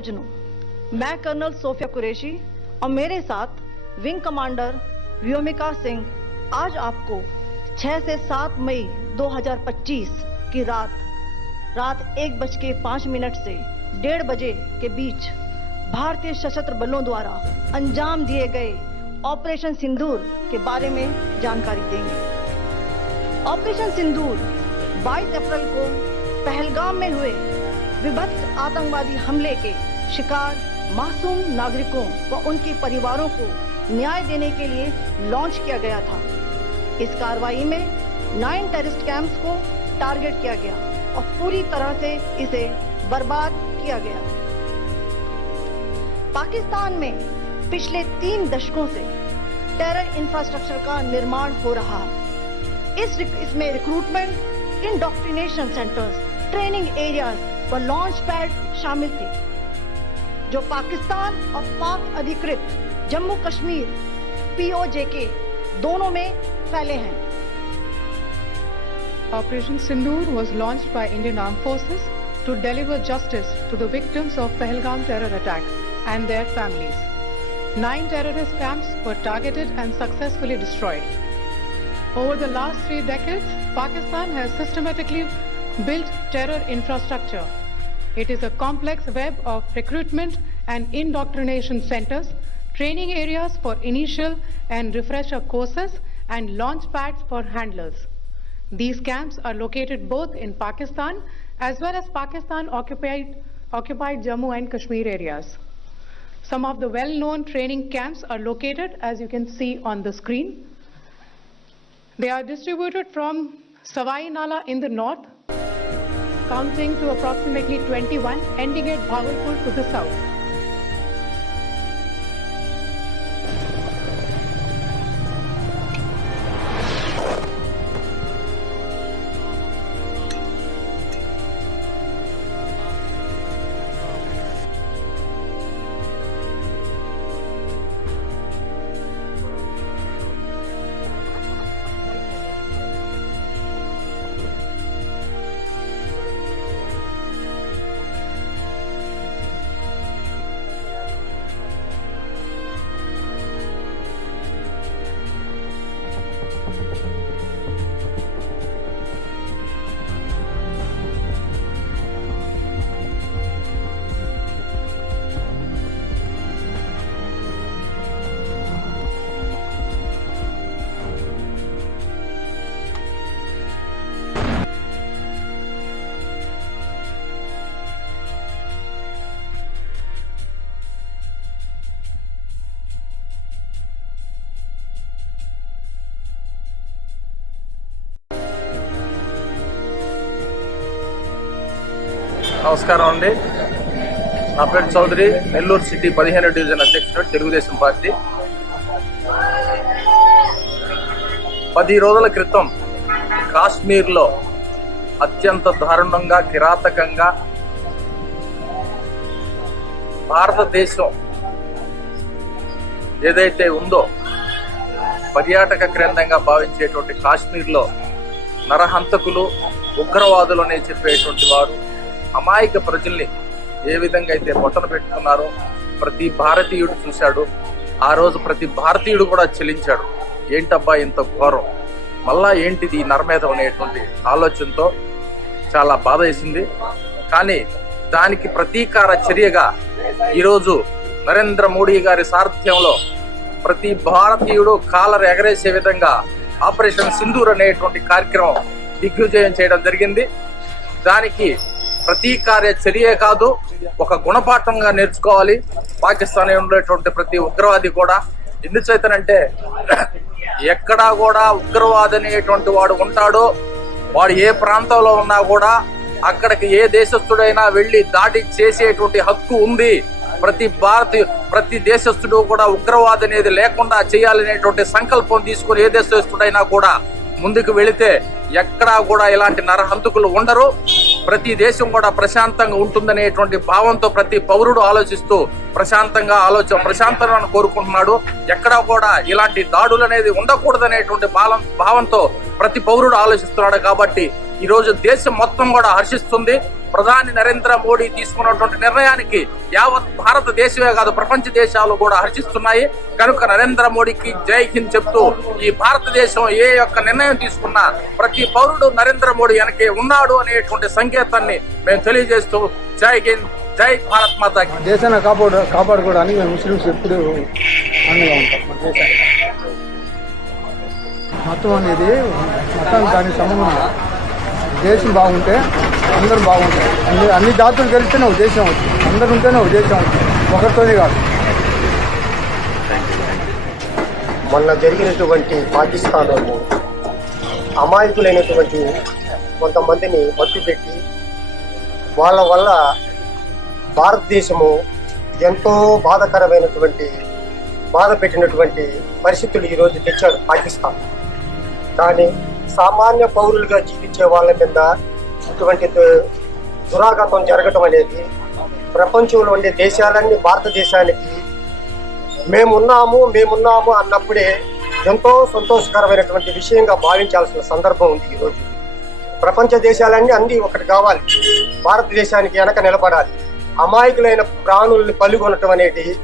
सज्जनों, मैं colonel Sophia Qureshi और मेरे साथ विंग कमांडर व्योमिका सिंह आज आपको 6 से 7 मई 2025 की रात रात एक बज के पाँच मिनट से डेढ़ बजे के बीच भारतीय सशस्त्र बलों द्वारा अंजाम दिए गए ऑपरेशन सिंदूर के बारे में जानकारी देंगे। ऑपरेशन सिंदूर 22 अप्रैल को पहलगाम में हुए विभत्स आतंकवादी हमले के शिकार, मासूम नागरिकों व उनके परिवारों को न्याय देने के लिए लॉन्च किया गया था। इस कार्रवाई में नाइन टेररिस्ट कैंप्स को टारगेट किया गया और पूरी तरह से इसे बर्बाद किया गया। पाकिस्तान में पिछले तीन दशकों से टेरर इंफ्रास्ट्रक्चर का निर्माण हो रहा इस इसमें recruitment indoctrination centres training areas व लॉन्च पैड शामिल थे। जो पाकिस्तान और पाक अधिकृत जम्मू कश्मीर पीओजेके दोनों में फैले हैं operation Sindoor was launch by Indian arm forces to deliver justice to the victims of Pahalgam terror attack and their families nine terrorist camps were targeted and successfully destroyed Over the last three decades, Pakistan has systematically built terror infrastructure. It is a complex web of recruitment and indoctrination centers, training areas for initial and refresher courses, and launch pads for handlers. These camps are located both in Pakistan as well as Pakistan occupied, occupied Jammu and Kashmir areas. Some of the well-known training camps are located as you can see on the screen. They are distributed from Savai Nala in the north, counting to approximately 21, ending at Bhagalpur to the south. నమస్కారం అండి. నా పేరు Chowdary. Nellore city పదిహేను division అధ్యక్షుడు Telugu Desam party. పది రోజుల క్రితం కాశ్మీర్లో అత్యంత దారుణంగా కిరాతకంగా భారతదేశం ఏదైతే ఉందో పర్యాటక కేంద్రంగా భావించేటువంటి కాశ్మీర్లో నరహంతకులు ఉగ్రవాదులు అనే చెప్పేటువంటి వారు అమాయక ప్రజల్ని ఏ విధంగా అయితే బొట్టన పెట్టుకున్నారో ప్రతి భారతీయుడు చూశాడు. ఆ రోజు ప్రతి భారతీయుడు కూడా చెలించాడు. ఏంటబ్బా ఇంత ఘోరం? మళ్ళా ఏంటిది నరమేధం అనేటువంటి ఆలోచనతో చాలా బాధ వేసింది. కానీ దానికి ప్రతీకార చర్యగా ఈరోజు నరేంద్ర మోడీ గారి సారథ్యంలో ప్రతి భారతీయుడు కాలర్ ఎగరేసే విధంగా ఆపరేషన్ సింధూర్ అనేటువంటి కార్యక్రమం దిగ్విజయం చేయడం జరిగింది. దానికి ప్రతీకార చర్యే కాదు ఒక గుణపాఠంగా నేర్చుకోవాలి. పాకిస్తాన్ ఉండేటువంటి ప్రతి ఉగ్రవాది కూడా ఎందుచేతనంటే ఎక్కడా కూడా ఉగ్రవాది అనేటువంటి వాడు ఉంటాడో వాడు ఏ ప్రాంతంలో ఉన్నా కూడా అక్కడికి ఏ దేశస్థుడైనా వెళ్ళి దాడి చేసేటువంటి హక్కు ఉంది. ప్రతి భారతీయ ప్రతి దేశస్థుడు కూడా ఉగ్రవాదం అనేది లేకుండా చేయాలనేటువంటి సంకల్పం తీసుకుని ఏ దేశస్థుడైనా కూడా ముందుకు వెళితే ఎక్కడా కూడా ఇలాంటి నరహంతకులు ఉండరు. ప్రతి దేశం కూడా ప్రశాంతంగా ఉంటుందనేటువంటి భావంతో ప్రతి పౌరుడు ఆలోచిస్తూ ప్రశాంతంగా ఆలోచన ప్రశాంతతను కోరుకుంటున్నాడు. ఎక్కడా కూడా ఇలాంటి దాడులు అనేది ఉండకూడదనేటువంటి భావం భావంతో ప్రతి పౌరుడు ఆలోచిస్తున్నాడు కాబట్టి ఈరోజు దేశం మొత్తం కూడా హర్షిస్తుంది. ప్రధాని నరేంద్ర మోడీ తీసుకున్నటువంటి నిర్ణయానికి యావత్ భారతదేశమే కాదు ప్రపంచ దేశాలు కూడా హర్షిస్తున్నాయి. కనుక నరేంద్ర మోడీకి జై హింద్ చెప్తూ ఈ భారతదేశం ఏ యొక్క నిర్ణయం తీసుకున్నా ప్రతి పౌరుడు నరేంద్ర మోడీ వెనకే ఉన్నాడు అనేటువంటి సంకేతాన్ని మేము తెలియజేస్తూ జై హింద్ జై భారత్ మాత దేశాన్ని కాపాడు కాపాడుకోవడానికి మేము ముస్లింస్ ఎప్పుడు అండగా ఉంటాం. మన మతం అనేది మతం దానికి సంబంధం దేశం బాగుంటే అందరూ బాగుంటారు అన్ని అన్ని జాతులు కలిస్తేనే ఉద్దేశం దేశం అవుతుంది. అందరు ఉంటేనే ఉద్దేశం దేశం అవుతుంది. ఒకరితోనే కాదు. మొన్న జరిగినటువంటి పాకిస్తాన్లో అమాయకులైనటువంటి కొంతమందిని మట్టుపెట్టి వాళ్ళ వల్ల భారతదేశము ఎంతో బాధాకరమైనటువంటి బాధ పెట్టినటువంటి పరిస్థితులు ఈరోజు తెచ్చారు పాకిస్తాన్. కానీ సామాన్య పౌరులుగా జీవించే వాళ్ళ మీద ఇటువంటి దు- దురాఘాతం జరగటం అనేది ప్రపంచంలో ఉండే దేశాలన్నీ భారతదేశానికి మేమున్నాము మేమున్నాము అన్నప్పుడే ఎంతో సంతోషకరమైనటువంటి విషయంగా భావించాల్సిన సందర్భం ఉంది ఈరోజు. ప్రపంచ దేశాలన్నీ అన్నీ ఒకటి కావాలి. భారతదేశానికి వెనక నిలబడాలి. అమాయకులైన ప్రాణుల్ని పలుగొనటం అనేది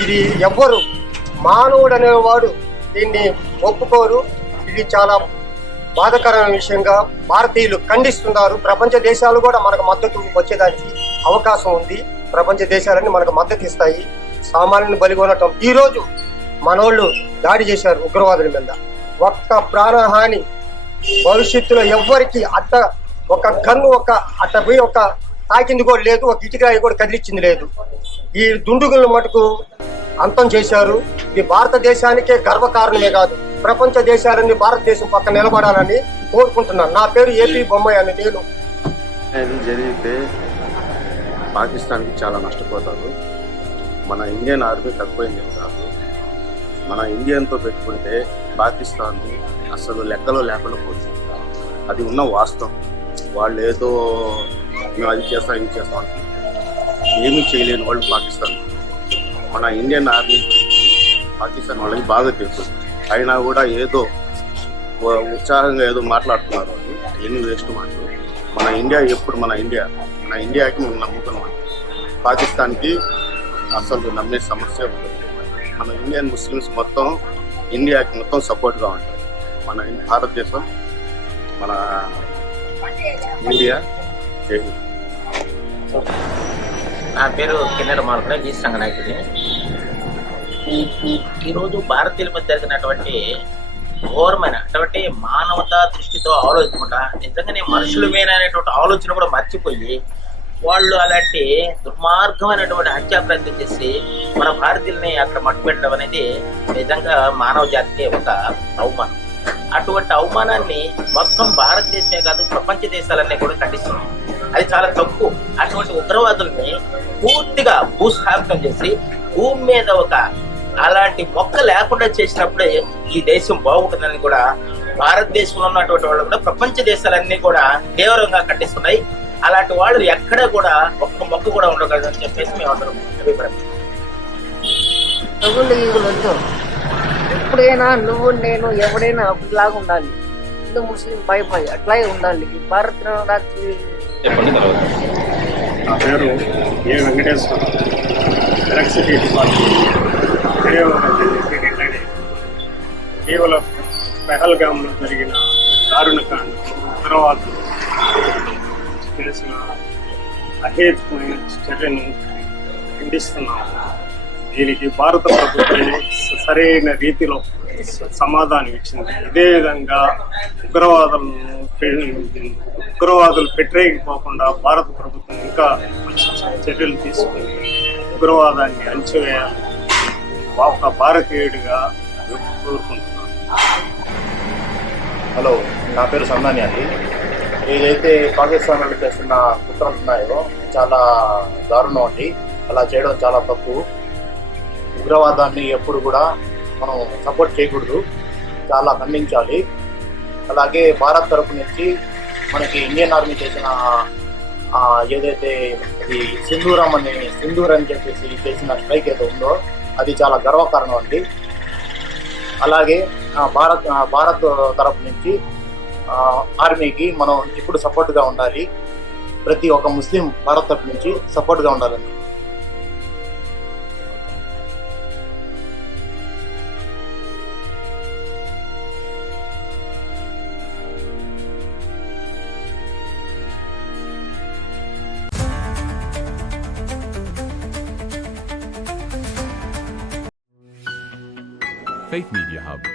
ఇది ఎవ్వరు మానవుడు అనేవాడు దీన్ని ఒప్పుకోరు. ఇది చాలా బాధకరమైన విషయంగా భారతీయులు ఖండిస్తున్నారు. ప్రపంచ దేశాలు కూడా మనకు మద్దతు వచ్చేదానికి అవకాశం ఉంది. ప్రపంచ దేశాలన్నీ మనకు మద్దతు ఇస్తాయి. సామాన్యులు బలిగొనటం ఈ రోజు మనోళ్ళు దాడి చేశారు ఉగ్రవాదుల మీద. ఒక్క ప్రాణహాని భవిష్యత్తులో ఎవ్వరికి అట్ట ఒక గన్ను ఒక అట్ట పోయి ఒక తాకింది కూడా లేదు. ఒక ఇటుకాయ కూడా కదిలిచ్చింది లేదు. ఈ దుండుగులను మటుకు అంతం చేశారు. ఇది భారతదేశానికే గర్వకారణమే కాదు ప్రపంచ దేశాలన్నీ భారతదేశం పక్క నిలబడాలని కోరుకుంటున్నాను. నా పేరు ఏపీ బొమ్మాయి అని నేను జరిగితే పాకిస్తాన్కి చాలా నష్టపోతారు. మన ఇండియన్ ఆర్మీ తక్కువైంది కాదు. మన ఇండియన్తో పెట్టుకుంటే పాకిస్తాన్ అసలు లెక్కలో లేకుండా పోతుంది. అది ఉన్న వాస్తవం. వాళ్ళు ఏదో మేము అది చేస్తాం ఇది చేస్తాం ఏమీ చేయలేని వాళ్ళు పాకిస్తాన్ మన ఇండియన్ ఆర్మీ గురించి పాకిస్తాన్ వాళ్ళకి బాగా తెలుసు. అయినా కూడా ఏదో ఉత్సాహంగా ఏదో మాట్లాడుతున్నారు అని ఎన్ని వేస్ట్ మాటలు మన ఇండియా ఎప్పుడు మన ఇండియా మన ఇండియాకి మనం నమ్ముతున్నాం పాకిస్తాన్కి అసలు నమ్మే సమస్య ఉంటుంది మన ఇండియన్ ముస్లిమ్స్ మొత్తం ఇండియాకి మొత్తం సపోర్ట్గా ఉంటారు. మన భారతదేశం మన ఇండియా నా పేరు కిన్నెర మార్కుల ఈ సంఘ నాయకుడిని. ఈరోజు భారతీయుల మీద జరిగినటువంటి ఘోరమైన అటువంటి మానవతా దృష్టితో ఆలోచించకుండా నిజంగానే మనుషులమేననేటువంటి ఆలోచన కూడా మర్చిపోయి వాళ్ళు అలాంటి దుర్మార్గమైనటువంటి హత్యా ప్రయత్నం చేసి మన భారతీయుల్ని అక్కడ మట్టుపెట్టడం అనేది నిజంగా మానవ జాతికి ఒక అవమానం. అటువంటి అవమానాన్ని మొత్తం భారతదేశమే కాదు ప్రపంచ దేశాలన్నీ కూడా ఖండిస్తున్నాం. అది చాలా తప్పు. అటువంటి ఉగ్రవాదుల్ని పూర్తిగా భూస్థాపితం చేసి భూమి మీద ఒక అలాంటి మొక్క లేకుండా చేసినప్పుడే ఈ దేశం బాగుంటుందని కూడా భారతదేశంలో ఉన్నటువంటి వాళ్ళు కూడా ప్రపంచ దేశాలన్నీ కూడా తీవ్రంగా ఖండిస్తున్నాయి. అలాంటి వాళ్ళు ఎక్కడ కూడా ఒక్క మొక్క కూడా ఉండకూడదని చెప్పేసి మేము అందరం అభిప్రాయం. ఎప్పుడైనా నువ్వు నేను ఎవడైనా ఒకలాగా ఉండాలి. హిందూ ముస్లిం భయపడి అట్లాగే ఉండాలి. భారత్ నా పేరు A Venkateswara. Electricity department. Vijayawada retired ఇటీవల పెహల్గామ్లో జరిగిన దారుణకాండ ఉగ్రవాదులు చేసిన అహేతుకమైన చర్యను ఖండిస్తున్నాము దీనికి భారత ప్రభుత్వం సరైన రీతిలో సమాధానం ఇచ్చింది. ఇదే విధంగా ఉగ్రవాదులను ఉగ్రవాదులు పెట్టరేగిపోకుండా భారత ప్రభుత్వం ఇంకా మంచి చర్యలు తీసుకుని ఉగ్రవాదాన్ని అణచివేయాలి. ఒక భారతీయుడిగా కోరుకుంటున్నాను. హలో నా పేరు సందాని అండి. ఏదైతే పాకిస్తాన్ వాళ్ళు చేస్తున్న కుట్రలు ఉన్నాయో చాలా దారుణం అండి. అలా చేయడం చాలా తప్పు. ఉగ్రవాదాన్ని ఎప్పుడు కూడా మనం సపోర్ట్ చేయకూడదు. చాలా ఖండించాలి. అలాగే భారత్ తరపు నుంచి మనకి ఇండియన్ ఆర్మీ చేసిన ఏదైతే ఇది సింధూరం అని సింధూర్ అని చెప్పేసి చేసిన స్ట్రైక్ ఏదో ఉందో అది చాలా గర్వకారణం అండి. అలాగే భారత్ భారత్ తరపు నుంచి ఆర్మీకి మనం ఇప్పుడు సపోర్ట్గా ఉండాలి. ప్రతి ఒక్క ముస్లిం భారత్ తరపు నుంచి సపోర్ట్గా ఉండాలండి. Faith Media Hub